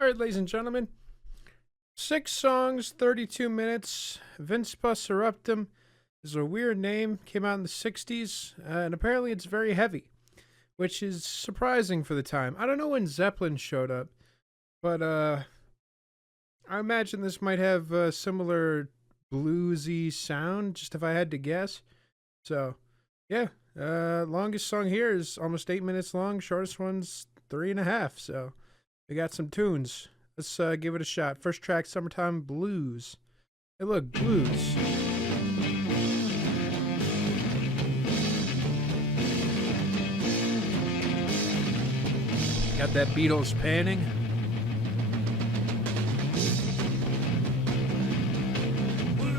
All right, ladies and gentlemen, 6 songs, 32 minutes. Vincebus Eruptum is a weird name. Came out in the 60s, and apparently it's very heavy, which is surprising for the time. I don't know when Zeppelin showed up, but I imagine this might have a similar bluesy sound, just if I had to guess. So, yeah, longest song here is almost 8 minutes long. Shortest one's 3.5. So, we got some tunes. Let's give it a shot. First track, Summertime Blues. Hey, look, blues. Got that Beatles panning.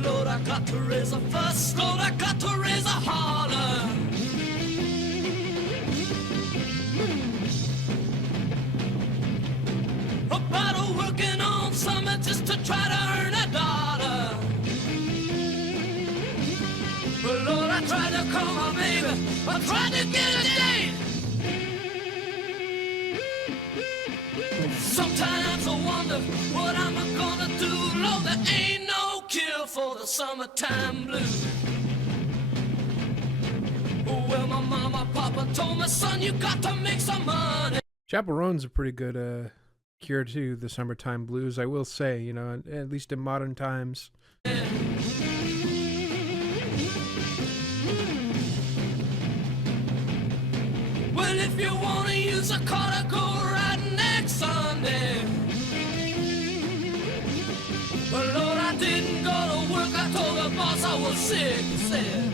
Lord, I got to raise a fuss. Lord, I got to raise a holler. About working on something just to try to earn a dollar. Well, Lord, I tried to call my baby. I tried to get a date. Sometimes I wonder what I'm gonna do. Lord, there ain't no cure for the summertime blues. Well, my mama, papa told me, son, you got to make some money. Chapel Roan's a pretty good cure to the summertime blues, I will say, you know, at least in modern times. Well, if you want to use a car to go right next Sunday. Well, Lord, I didn't go to work. I told the boss I was sick. He said,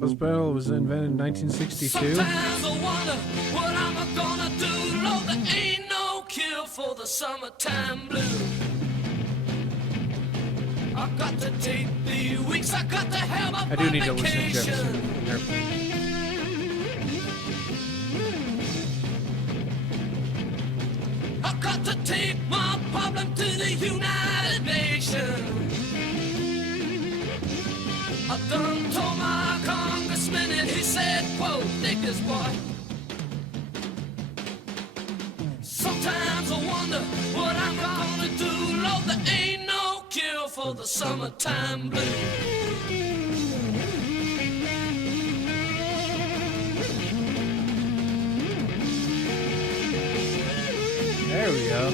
Hospital was invented in 1962. sometimes I wonder what I'm gonna do. Lord, there ain't no cure for the summertime blues. I got to take the weeks. I got to have a I do need to listen to vacation. Jefferson Airplane. I got to take my problem to the United Nations. I done told my congressman and he said, quote, dig this boy. Sometimes I wonder what I'm gonna do. Lord, there ain't no cure for the summertime blues. There we go.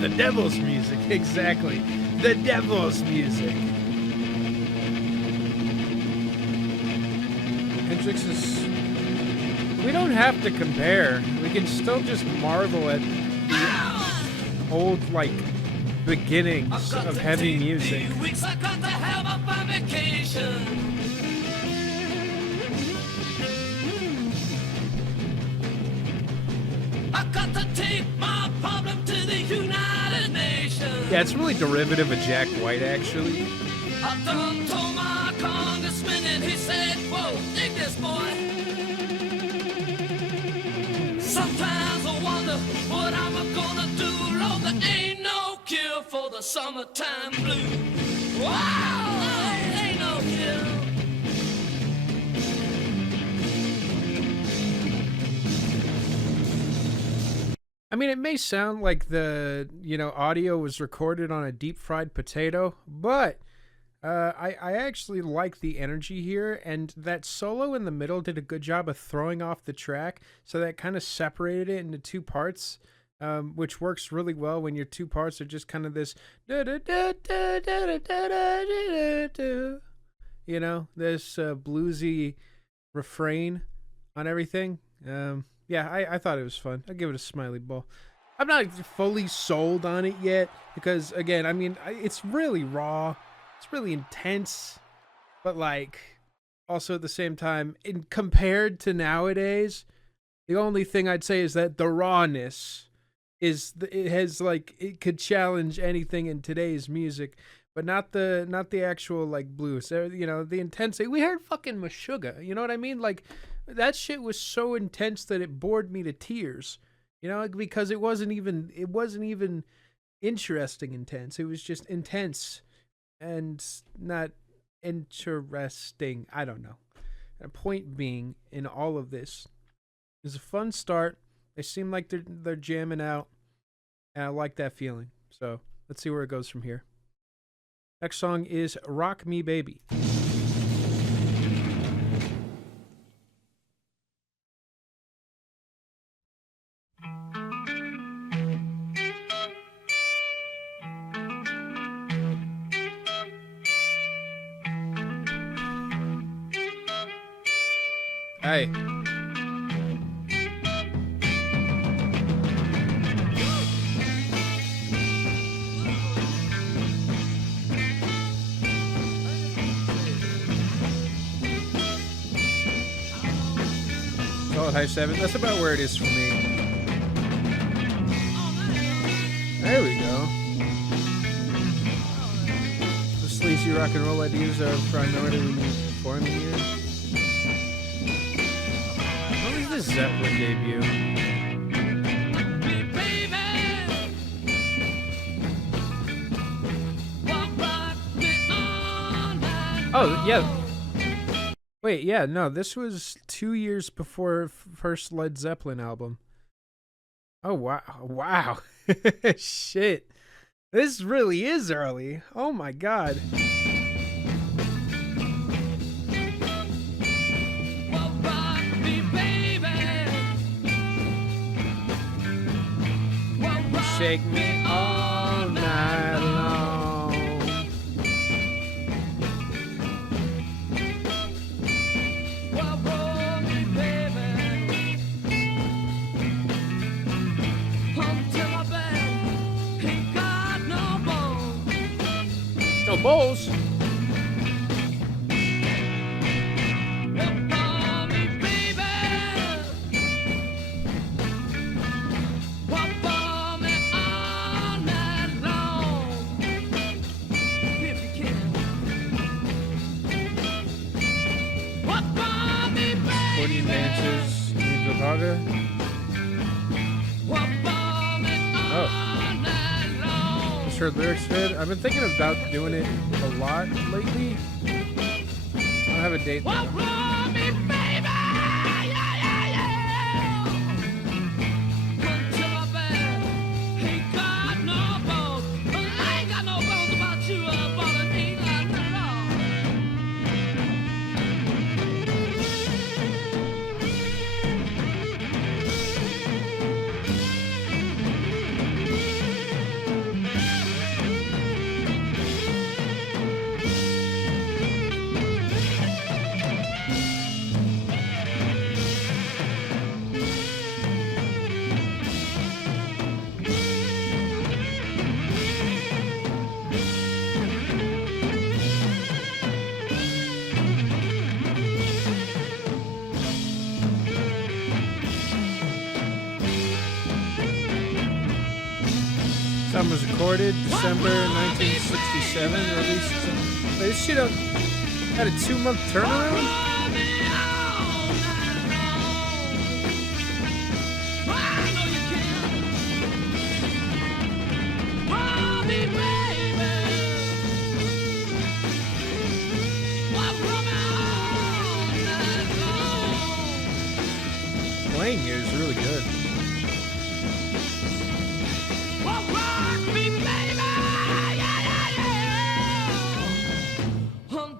The devil's music, exactly. The devil's music. Hendrix is... We don't have to compare. We can still just marvel at the old, like, beginnings of heavy music. Weeks I got to have a vacation. I got to take my problem to the United Nations. Yeah, it's really derivative of Jack White, actually. I done told my congressman and he said, whoa, dig this boy. Sometimes I wonder what I'm gonna do. Lord, there ain't no cure for the summertime blues. Wow, there ain't no cure. I mean, it may sound like the, audio was recorded on a deep fried potato, but I actually like the energy here, and that solo in the middle did a good job of throwing off the track, so that kind of separated it into two parts, which works really well when your two parts are just kind of this, this bluesy refrain on everything. Yeah, I thought it was fun. I'll give it a smiley ball. I'm not fully sold on it yet because, again, I mean, it's really raw. It's really intense. But, like, Also, at the same time, in compared to nowadays, the only thing I'd say is that the rawness it has like it could challenge anything in today's music, but not the actual like blues. You know, the intensity. We heard fucking Meshuggah. You know what I mean? Like that shit was so intense that it bored me to tears. You know, because it wasn't even interesting intense. It was just intense and not interesting. I don't know. The point being, in all of this, is a fun start. They seem like they're jamming out, and I like that feeling. So let's see where it goes from here. Next song is "Rock Me Baby." Hey. Solid high 7. That's about where it is for me. There we go. The sleazy rock and roll ideas are primarily forming here. When was the Zeppelin debut? Oh, yeah. Wait, yeah, no, this was 2 years before first Led Zeppelin album. Oh, wow. Wow. Shit. This really is early. Oh, my God. Shake me all night long. No bowls. Oh. Just heard lyrics fit. I've been thinking about doing it a lot lately. I don't have a date though. This album was recorded December 1967, released. This shit had a 2-month turnaround? Playing here is really good.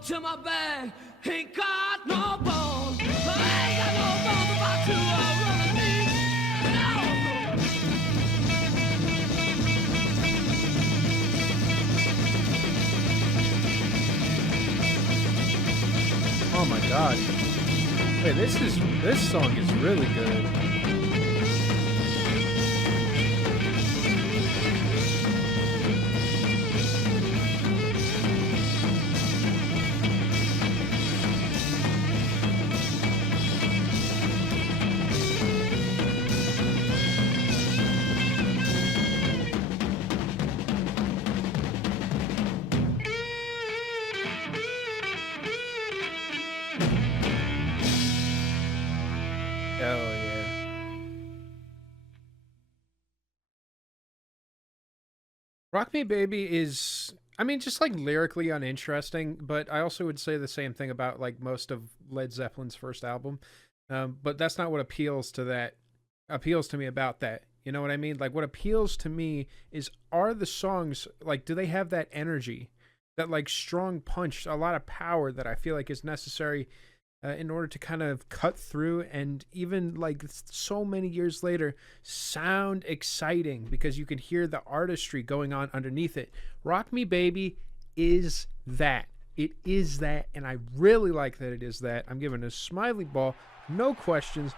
To my bag, ain't got no bones. I ain't got no bones about to run me. Oh my God. Wait, this song is really good. Rock Me Baby is, I mean, just like lyrically uninteresting, but I also would say the same thing about like most of Led Zeppelin's first album. But that's not what appeals to me about that. You know what I mean? Like what appeals to me is, are the songs like, do they have that energy, that like strong punch, a lot of power that I feel like is necessary in order to kind of cut through and even like so many years later sound exciting because you can hear the artistry going on underneath it. Rock Me Baby is that. It is that, and I really like that it is that. I'm giving a smiley ball, no questions.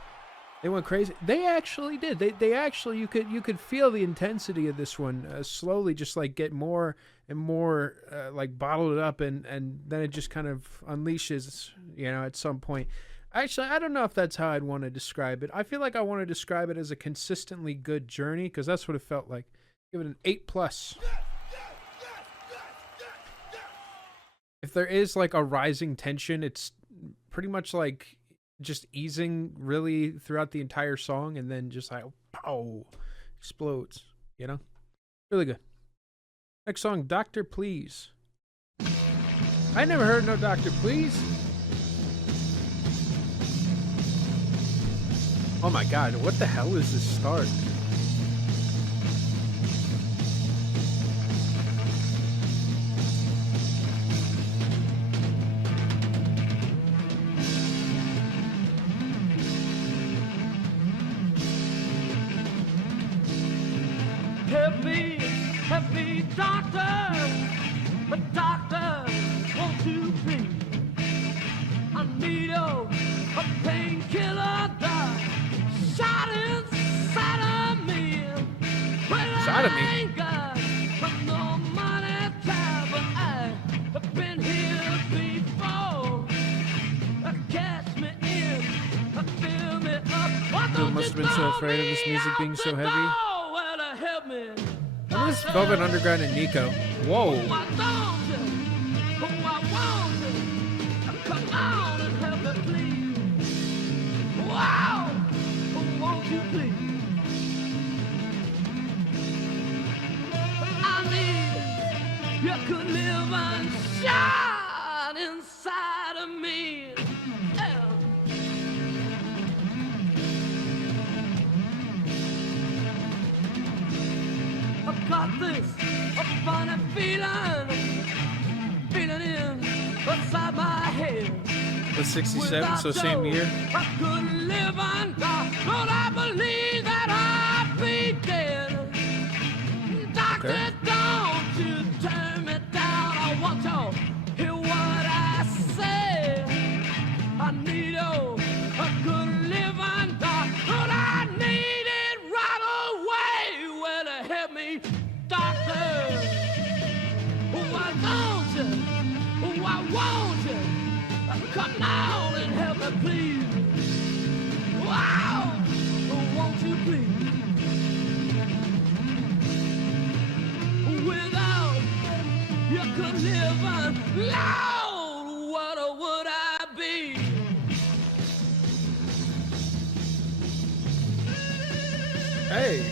They went crazy. They actually did. They actually, you could feel the intensity of this one slowly just like get more and more like bottled up, and then it just kind of unleashes, you know, at some point. Actually, I don't know if that's how I'd want to describe it. I feel like I want to describe it as a consistently good journey, because that's what it felt like. Give it an 8+. If there is like a rising tension, it's pretty much like just easing really throughout the entire song, and then just like pow, explodes, you know? Really good. Next song, Doctor Please. I never heard no Doctor Please. Oh my god, what the hell is this start? Help me, doctor, won't you please? I need a painkiller, shot inside of me. Well, Inside of me? I ain't got no money, time, but I've been here before. Catch me in, fill me up. People must have been so afraid of this music being so heavy. Help me. What is Velvet Underground and Nico? Whoa. Come on and help me, please. Wow. Won't you please? I need you could live and shine inside of me. I've got this a funny feeling inside my head. The 67, so same year. I couldn't live and die. Lord, I believe that I'll be dead. Doctor, Okay. don't you turn me down. I want to hear what I say. I need I couldn't live and die. Lord, I need it right away. Well, help me, doctor. Oh, I want you. Oh, I want you. Come on and help me, please. Wow. Oh, won't you please? Without you could live on. Lord, what would I be? Hey.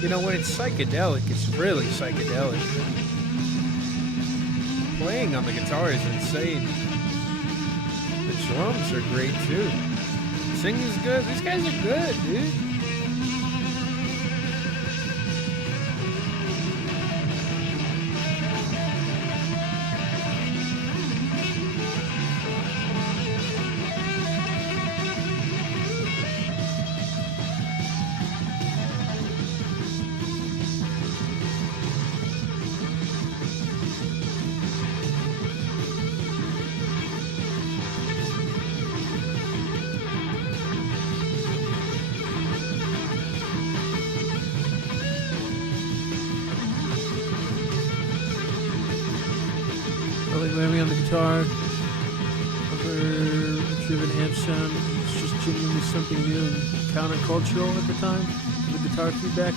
You know, when it's psychedelic, it's really psychedelic. Playing on the guitar is insane. The drums are great too. Singing's good. These guys are good, dude. Maybe on the guitar. driven amp sound. It's just genuinely something new and countercultural at the time. The guitar feedback.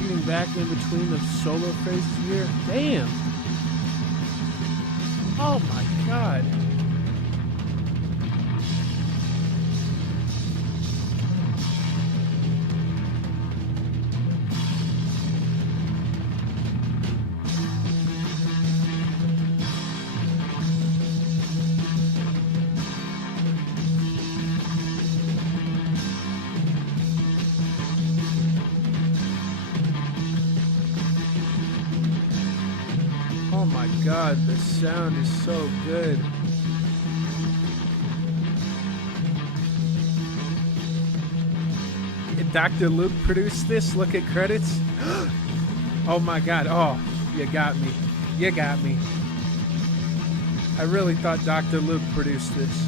Getting back in between the solo phrases here. Damn! Oh my god. Oh my god, the sound is so good. Dr. Luke produced this. Look at credits. Oh my god. Oh, you got me. You got me. I really thought Dr. Luke produced this.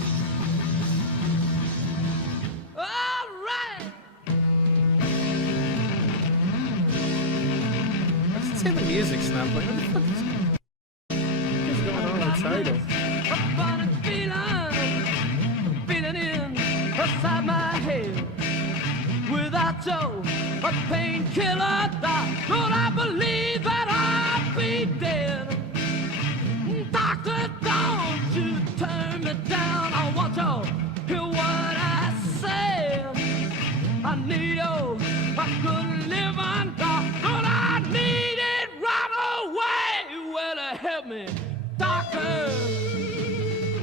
Alright! I should say the music's not playing. What the fuck is going on with the title? A funny feeling inside my head. Without you, a painkiller doc, Lord, I believe that I'll be dead. Doctor, don't you turn me down. I want you to hear what I say. I need you, I couldn't live on doc, Lord, I need it right away. Well, help me, doctor.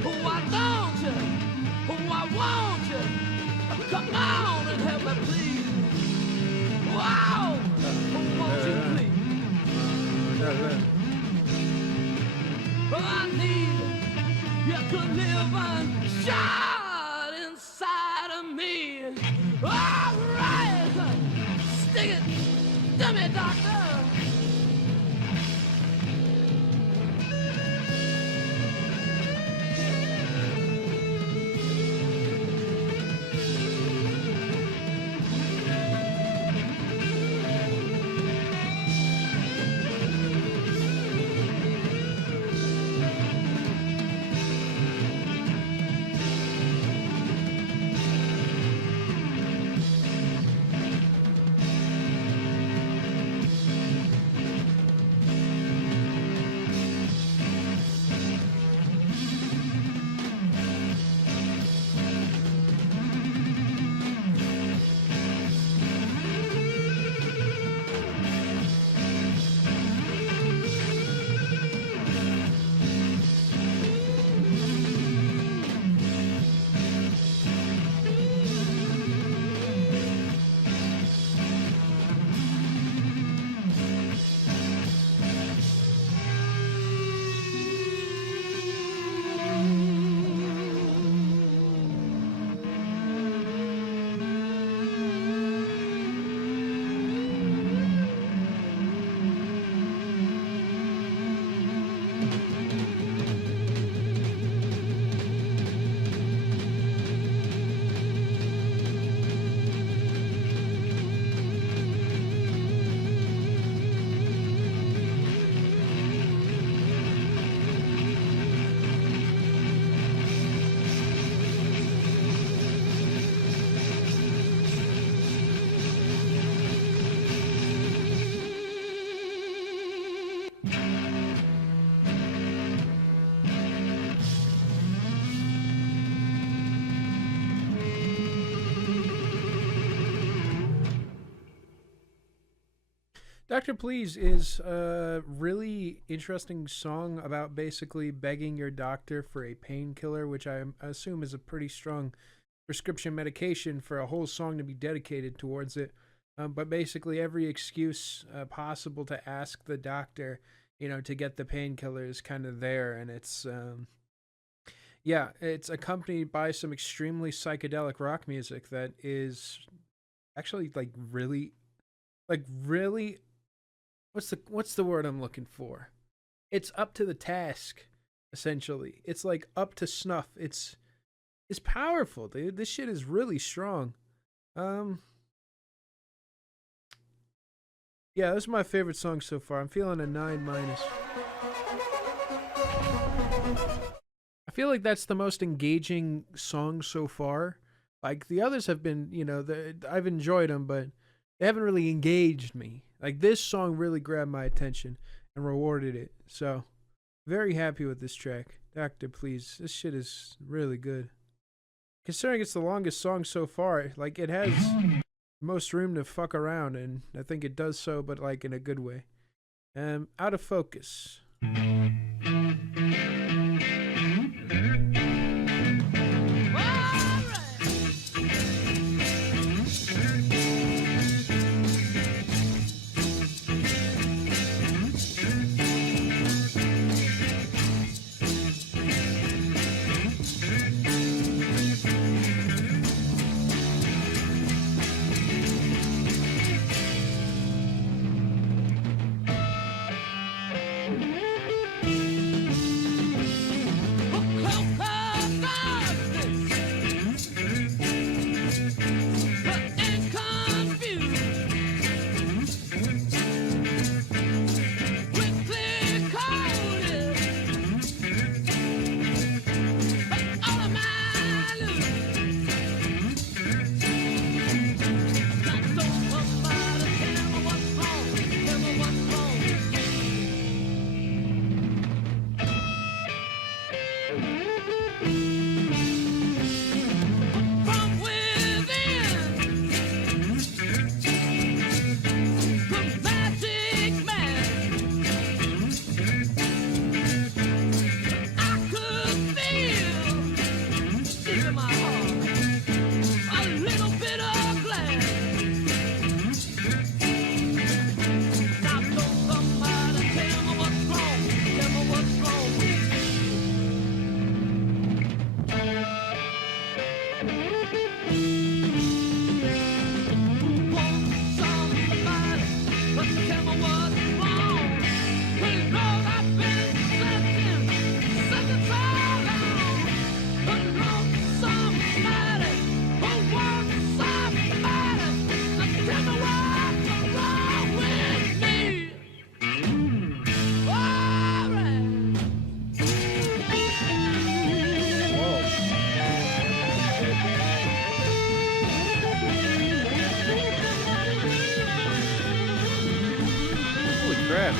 Oh, I want you. Oh, I want you. Come on and help me, please. Wow! Oh, won't you please? Oh, I need you to live and shine inside of me. All right! Stick it to me, doctor. Dr. Please is a really interesting song about basically begging your doctor for a painkiller, which I assume is a pretty strong prescription medication for a whole song to be dedicated towards it. But basically every excuse possible to ask the doctor, to get the painkiller is kind of there. And it's, it's accompanied by some extremely psychedelic rock music that is actually really what's the word I'm looking for? It's up to the task, essentially. It's like up to snuff. It's powerful, dude. This shit is really strong. Yeah, this is my favorite song so far. I'm feeling a 9-. I feel like that's the most engaging song so far. Like the others have been, I've enjoyed them, but they haven't really engaged me. Like this song really grabbed my attention and rewarded it. So, very happy with this track. Doctor, please. This shit is really good. Considering it's the longest song so far, like it has most room to fuck around, and I think it does so, but like in a good way. Out of focus. Crap.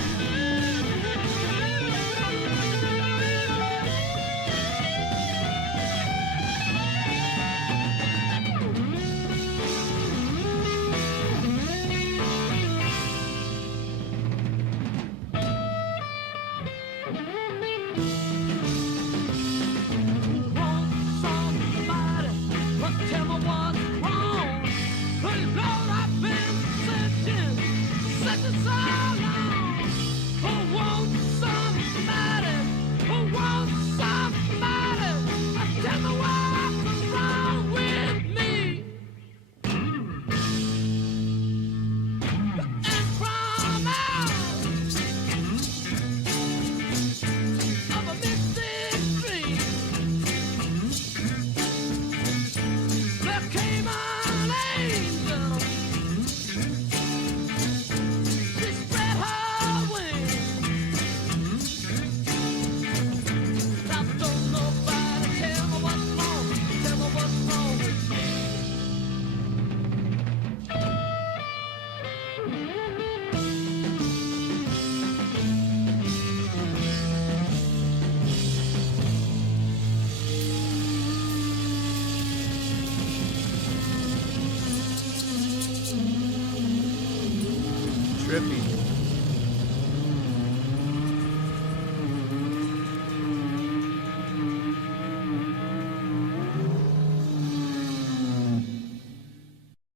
Trippy.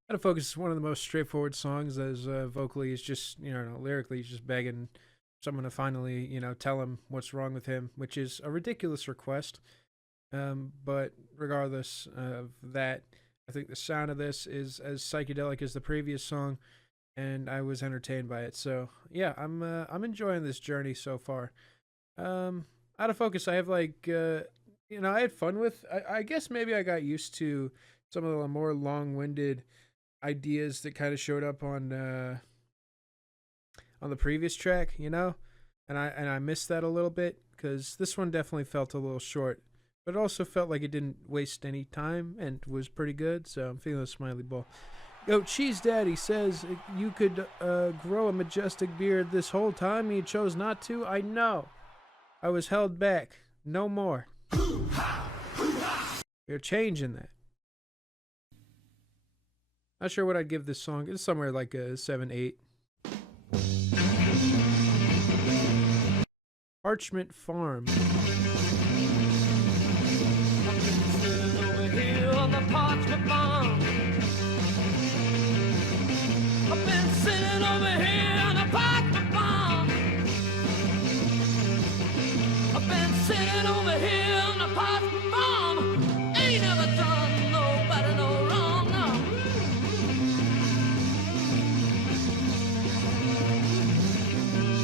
Out of Focus is one of the most straightforward songs, as vocally is just, lyrically he's just begging someone to finally, tell him what's wrong with him, which is a ridiculous request. But regardless of that, I think the sound of this is as psychedelic as the previous song, and I was entertained by it. So yeah, I'm enjoying this journey so far. Out of Focus, I have I had fun with. I guess maybe I got used to some of the more long-winded ideas that kind of showed up on the previous track, and I missed that a little bit because this one definitely felt a little short but it also felt like it didn't waste any time and was pretty good. So I'm feeling a smiley ball. Yo, Cheese Daddy says you could grow a majestic beard this whole time. You chose not to. I know. I was held back. No more. You're changing that. Not sure what I'd give this song. It's somewhere like a 7, 8. Parchment Farm. Over here on the Parchment Farm. I've been sitting over here on the Parchment Farm. I've been sitting over here on the Parchment Farm. Ain't never done nobody no wrong, no.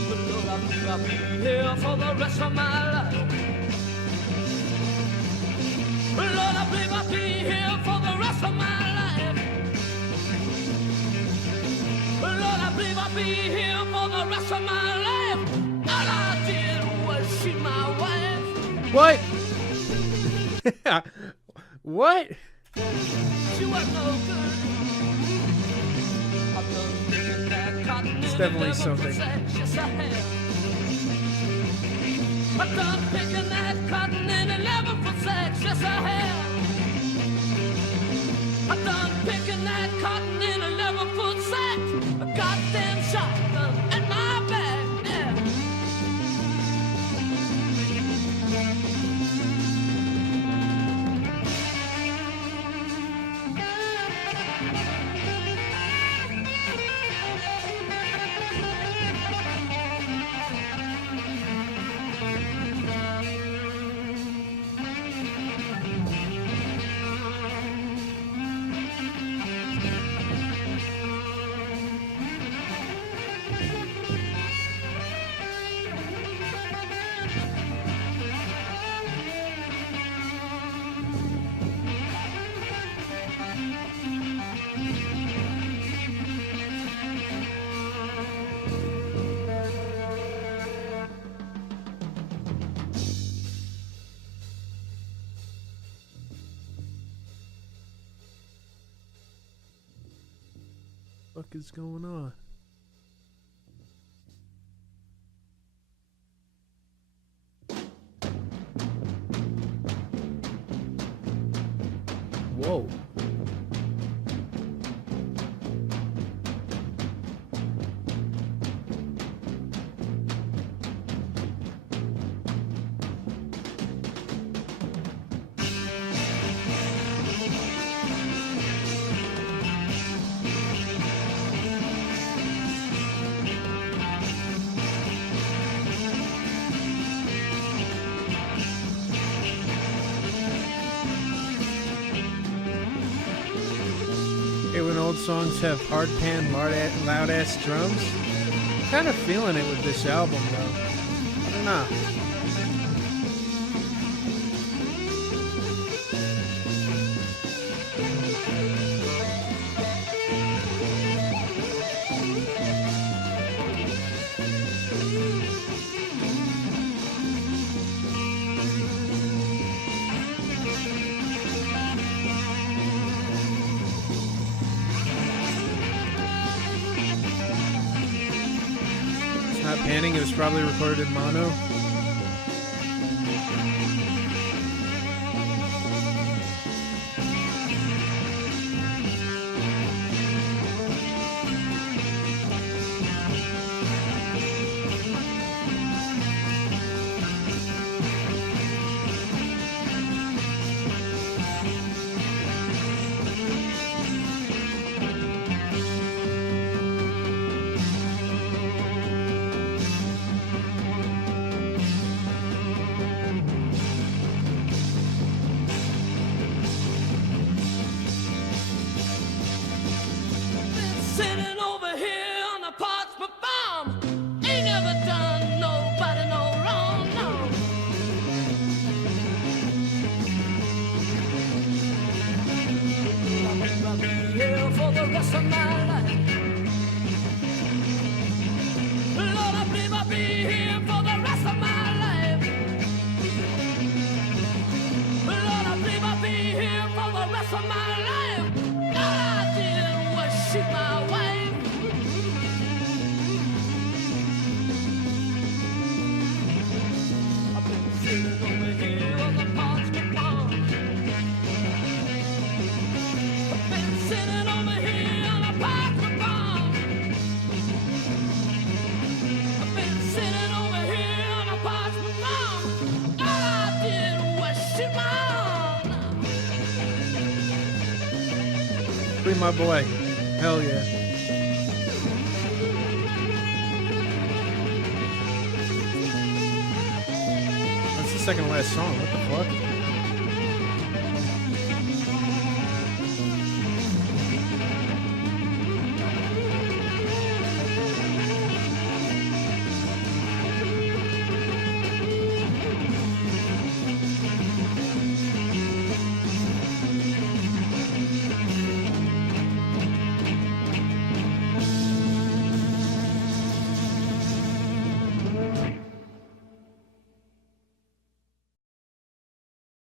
But Lord, I'll be here for the rest of my life. Lord, I believe I'll be here for the rest of my life. Lord, I believe I'll be here for the rest of my life. All I did was see my wife. What? What? She was no good. I've done picking that cotton It's in definitely 11 something. percent, yes I have. I've done picking that cotton in 11%, yes I have. I've done picking that cotton in 11%. A goddamn shotgun in my bag, yeah. What is going on? Whoa. When old songs have hard pan, loud ass drums. I'm kind of feeling it with this album though. I don't know. Not panning, it was probably recorded in mono. Sitting over here on the Parchment Farm. Ain't never done nobody no wrong, no. I'll be here for the rest of my life. Lord, I believe I'll be here for the rest of my life. my boy. Hell yeah. That's the second to last song. What the fuck?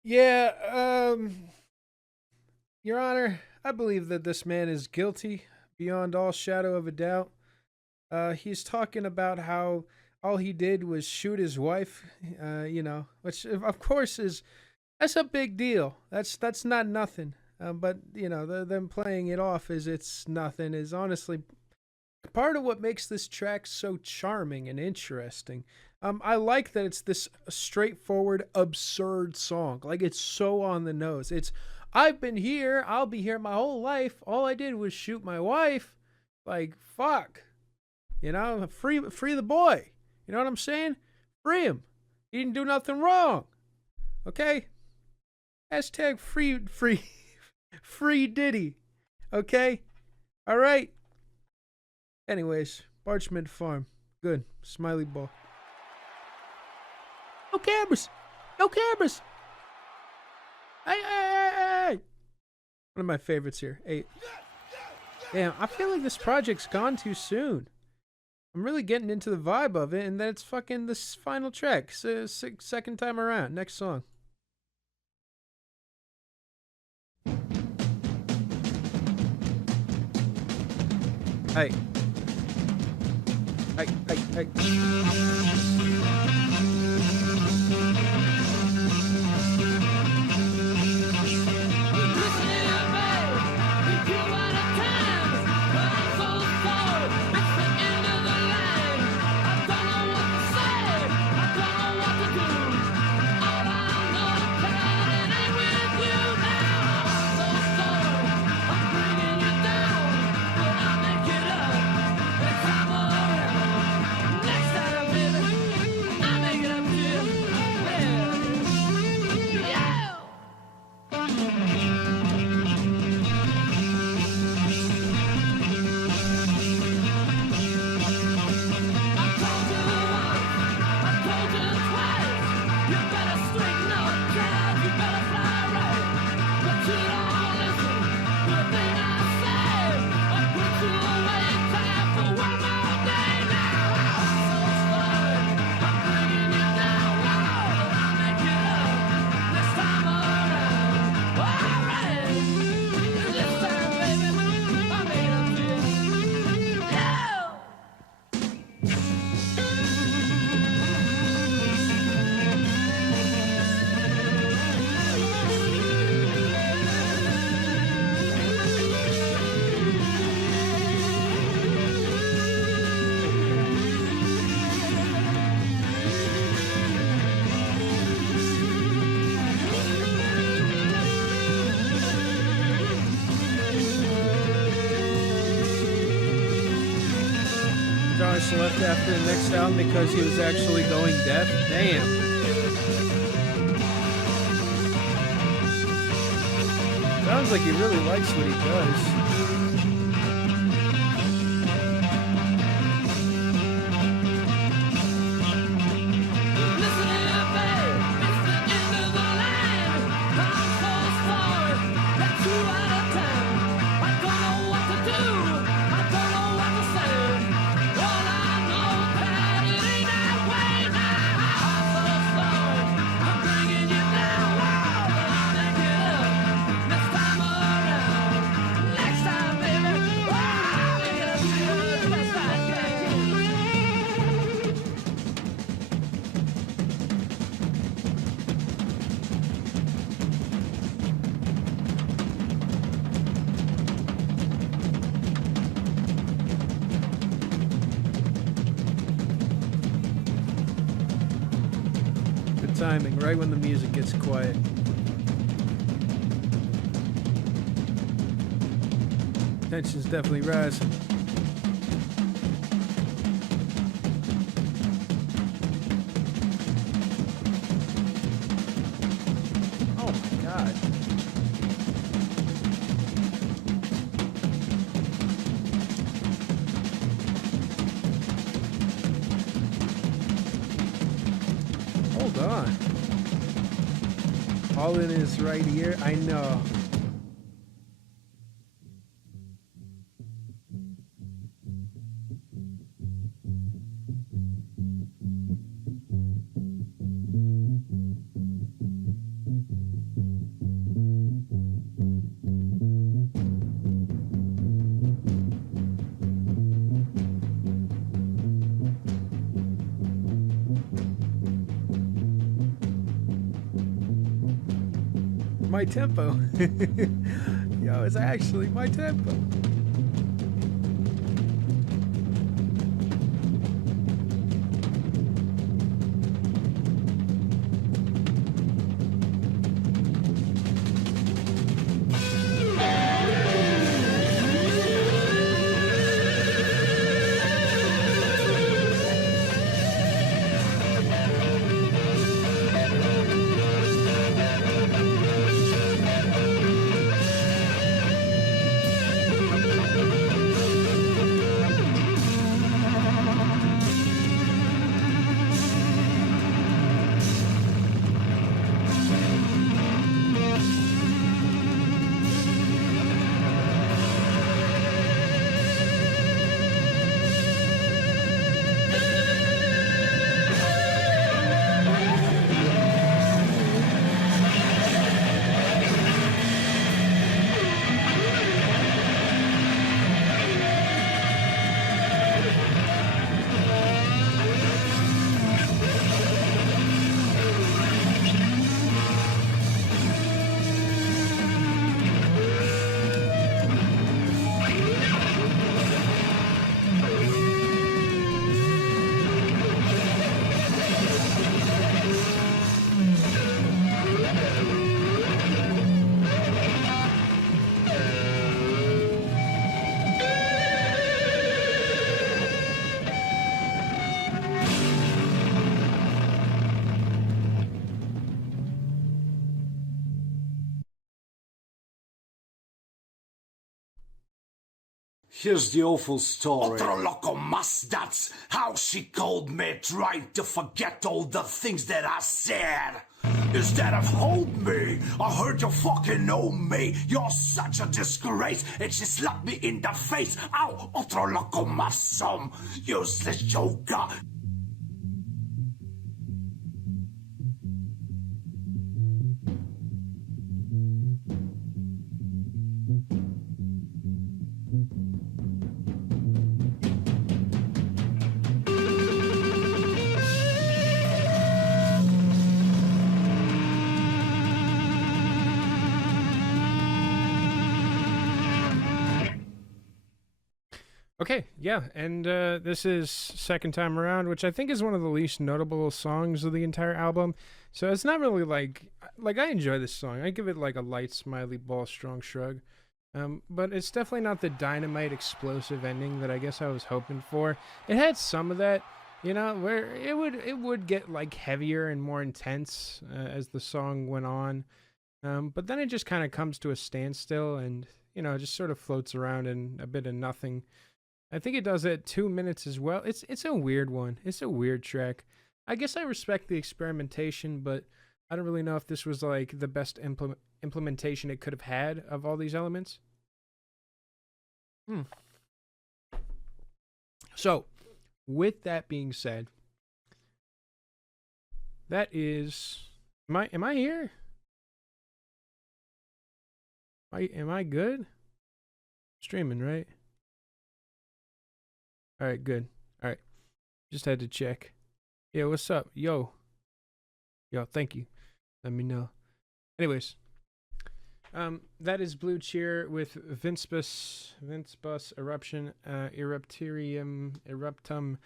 Yeah, Your Honor, I believe that this man is guilty beyond all shadow of a doubt. He's talking about how all he did was shoot his wife, which of course that's a big deal. That's not nothing. But them playing it off as it's nothing is honestly part of what makes this track so charming and interesting. I like that it's this straightforward, absurd song. Like, it's so on the nose. It's, I've been here, I'll be here my whole life. All I did was shoot my wife. Like, fuck. Free the boy. You know what I'm saying? Free him. He didn't do nothing wrong. Okay? Hashtag free Diddy. Okay? All right? Anyways, Barchmid Farm. Good. Smiley ball. No cameras. No cameras. Hey. One of my favorites here. 8. Damn, I feel like this project's gone too soon. I'm really getting into the vibe of it, and then it's fucking this final track. Second time around. Next song. Hey. Left after the next album because he was actually going deaf. Damn. Sounds like he really likes what he does. Timing, right when the music gets quiet. Tension's definitely rising. Oh my god. Hold on. All in his right ear. I know. My tempo. Yo, it's actually my tempo. Here's the awful story. Otro loco más, that's how she called me, trying to forget all the things that I said. Instead of hold me, I heard you fucking know me. You're such a disgrace, and she slapped me in the face. Ow, otro loco más, some useless joker. Okay, yeah, and this is second time around, which I think is one of the least notable songs of the entire album. So it's not really like I enjoy this song. I give it like a light smiley ball strong shrug. But it's definitely not the dynamite explosive ending that I guess I was hoping for. It had some of that, you know, where it would get like heavier and more intense as the song went on. But then it just kind of comes to a standstill and, you know, just sort of floats around in a bit of nothing. I think it does it at 2 minutes as well. It's a weird one. It's a weird track. I guess I respect the experimentation, but I don't really know if this was like the best implementation it could have had of all these elements. So, with that being said, that is am I here? Am I good? Streaming, right? All right, good. All right. Just had to check. Yeah, what's up? Yo, thank you. Let me know. Anyways, that is Blue Cheer with Vincebus Eruption, Eruptum.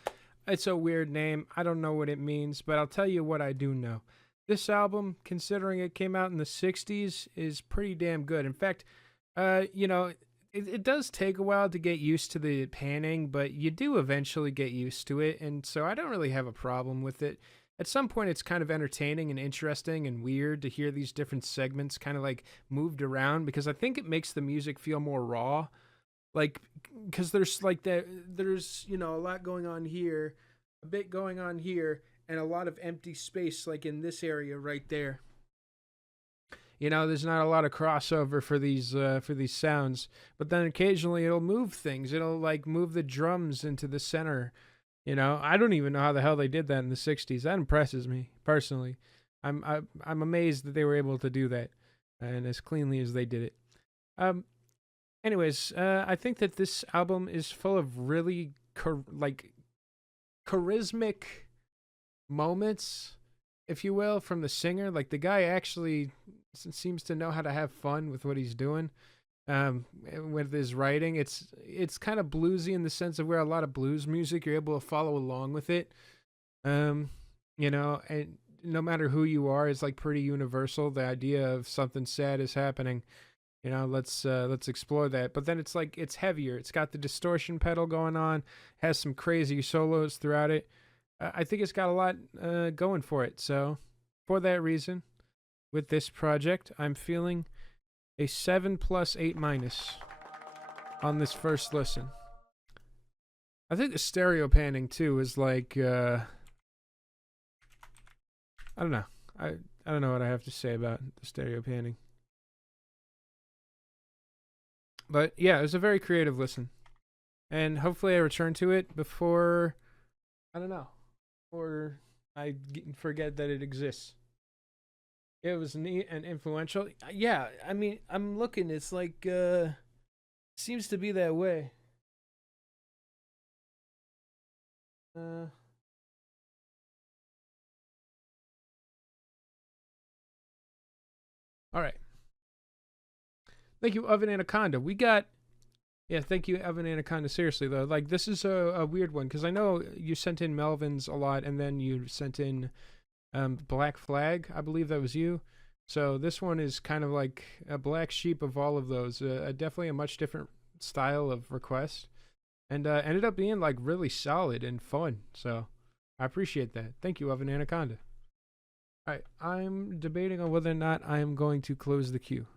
It's a weird name. I don't know what it means, but I'll tell you what I do know. This album, considering it came out in the 60s, is pretty damn good. In fact, you know, it does take a while to get used to the panning, but you do eventually get used to it, and so I don't really have a problem with it. At some point, it's kind of entertaining and interesting and weird to hear these different segments kind of like moved around because I think it makes the music feel more raw. Like, because there's like there's, you know, a lot going on here, a bit going on here, and a lot of empty space, like in this area right there. You know, there's not a lot of crossover for these sounds, but then occasionally it'll move things. It'll like move the drums into the center. You know, I don't even know how the hell they did that in the '60s. That impresses me personally. I'm amazed that they were able to do that, and as cleanly as they did it. Anyways, I think that this album is full of really charismatic moments, if you will, from the singer. Like the guy actually seems to know how to have fun with what he's doing. With his writing, it's kind of bluesy in the sense of where a lot of blues music you're able to follow along with it. You know, and no matter who you are, it's like pretty universal. The idea of something sad is happening. You know, let's explore that. But then it's like it's heavier. It's got the distortion pedal going on. Has some crazy solos throughout it. I think it's got a lot going for it. So for that reason, with this project, I'm feeling a 7 plus 8- on this first listen. I think the stereo panning too is like I don't know. I don't know what I have to say about the stereo panning. But yeah, it was a very creative listen. And hopefully I return to it before, I don't know, or I forget that it exists. It was neat and influential. Yeah, I mean, I'm looking, it's like, seems to be that way. All right. Thank you, Oven Anaconda. Yeah, thank you, Evan Anaconda. Seriously, though, like, this is a weird one, because I know you sent in Melvin's a lot, and then you sent in Black Flag. I believe that was you. So this one is kind of like a black sheep of all of those. Definitely a much different style of request, and ended up being, like, really solid and fun. So I appreciate that. Thank you, Evan Anaconda. All right, I'm debating on whether or not I am going to close the queue.